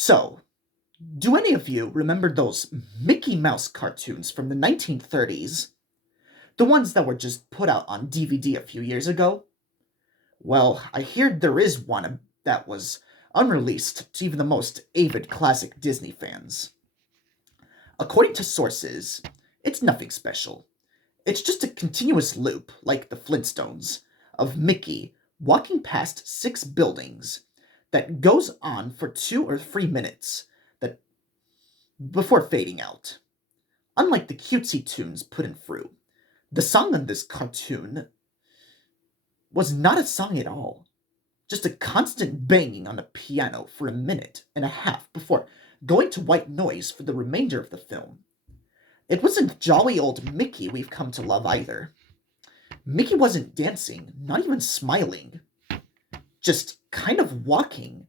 So, do any of you remember those Mickey Mouse cartoons from the 1930s? The ones that were just put out on DVD a few years ago? Well, I hear there is one that was unreleased to even the most avid classic Disney fans. According to sources, it's nothing special. It's just a continuous loop, like the Flintstones, of Mickey walking past six buildings that goes on for 2 or 3 minutes that before fading out. Unlike the cutesy tunes put in through, the song in this cartoon was not a song at all. Just a constant banging on the piano for a minute and a half before going to white noise for the remainder of the film. It wasn't jolly old Mickey we've come to love either. Mickey wasn't dancing, not even smiling, just kind of walking,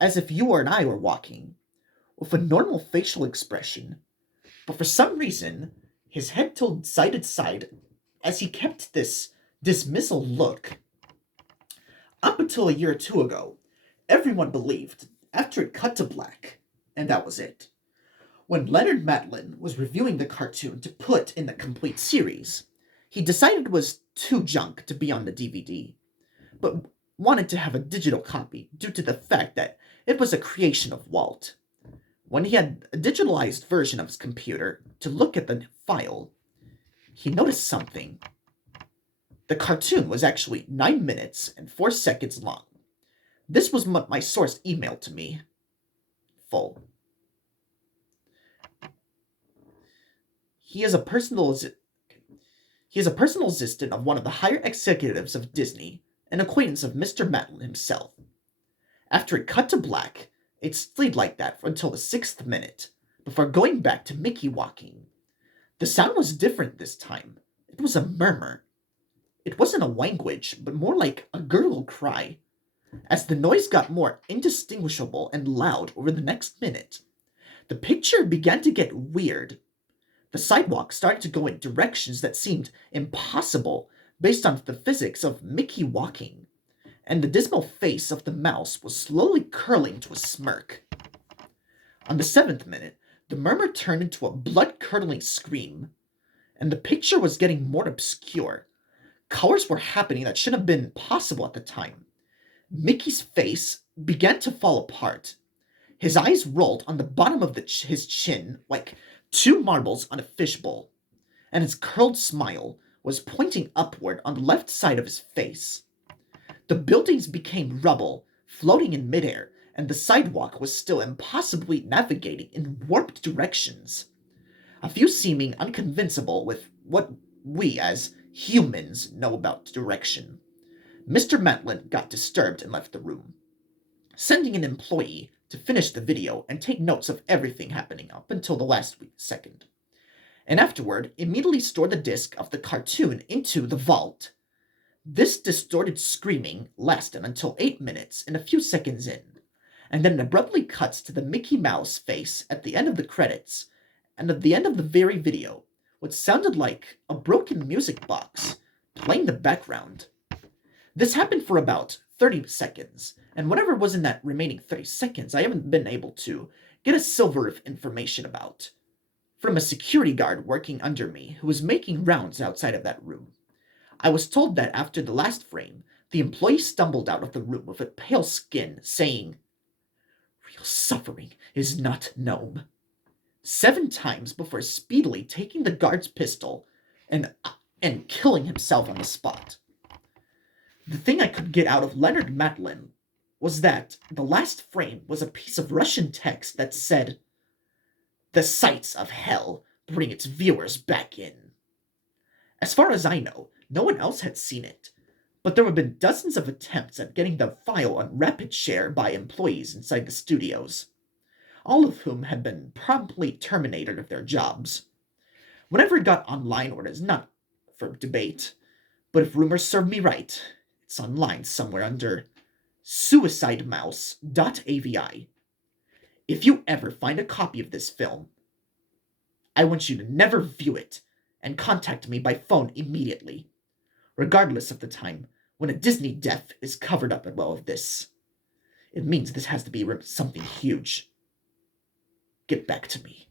as if you or I were walking, with a normal facial expression. But for some reason, his head tilted side to side as he kept this dismissal look. Up until a year or two ago, everyone believed, after it cut to black, and that was it. When Leonard Matlin was reviewing the cartoon to put in the complete series, he decided it was too junk to be on the DVD, but wanted to have a digital copy due to the fact that it was a creation of Walt. When he had a digitalized version of his computer to look at the file, he noticed something. The cartoon was actually 9 minutes and 4 seconds long. This was what my source emailed to me. Full. He is a personal assistant of one of the higher executives of Disney, an acquaintance of Mr. Matlin himself. After it cut to black, it stayed like that until the 6th minute, before going back to Mickey walking. The sound was different this time. It was a murmur. It wasn't a language, but more like a gurgle cry. As the noise got more indistinguishable and loud over the next minute, the picture began to get weird. The sidewalk started to go in directions that seemed impossible based on the physics of Mickey walking, and the dismal face of the mouse was slowly curling to a smirk. On the 7th minute, the murmur turned into a blood-curdling scream, and the picture was getting more obscure. Colors were happening that shouldn't have been possible at the time. Mickey's face began to fall apart. His eyes rolled on the bottom of his chin like two marbles on a fishbowl, and his curled smile was pointing upward on the left side of his face. The buildings became rubble, floating in midair, and the sidewalk was still impossibly navigating in warped directions. A few seeming unconvincible with what we as humans know about direction. Mr. Matlin got disturbed and left the room, sending an employee to finish the video and take notes of everything happening up until the last second, and afterward immediately stored the disc of the cartoon into the vault. This distorted screaming lasted until 8 minutes and a few seconds in, and then abruptly cuts to the Mickey Mouse face at the end of the credits, and at the end of the very video, what sounded like a broken music box playing the background. This happened for about 30 seconds, and whatever was in that remaining 30 seconds I haven't been able to get a silver of information about, from a security guard working under me who was making rounds outside of that room. I was told that after the last frame, the employee stumbled out of the room with a pale skin, saying, "Real suffering is not known," 7 times before speedily taking the guard's pistol and killing himself on the spot. The thing I could get out of Leonard Matlin was that the last frame was a piece of Russian text that said, "The sights of hell bring its viewers back in." As far as I know, no one else had seen it, but there have been dozens of attempts at getting the file on rapid share by employees inside the studios, all of whom had been promptly terminated of their jobs. Whenever it got online, or it is not for debate, but if rumors serve me right, it's online somewhere under mouse.avi. If you ever find a copy of this film, I want you to never view it and contact me by phone immediately, regardless of the time when a Disney death is covered up as well as this. It means this has to be something huge. get back to me.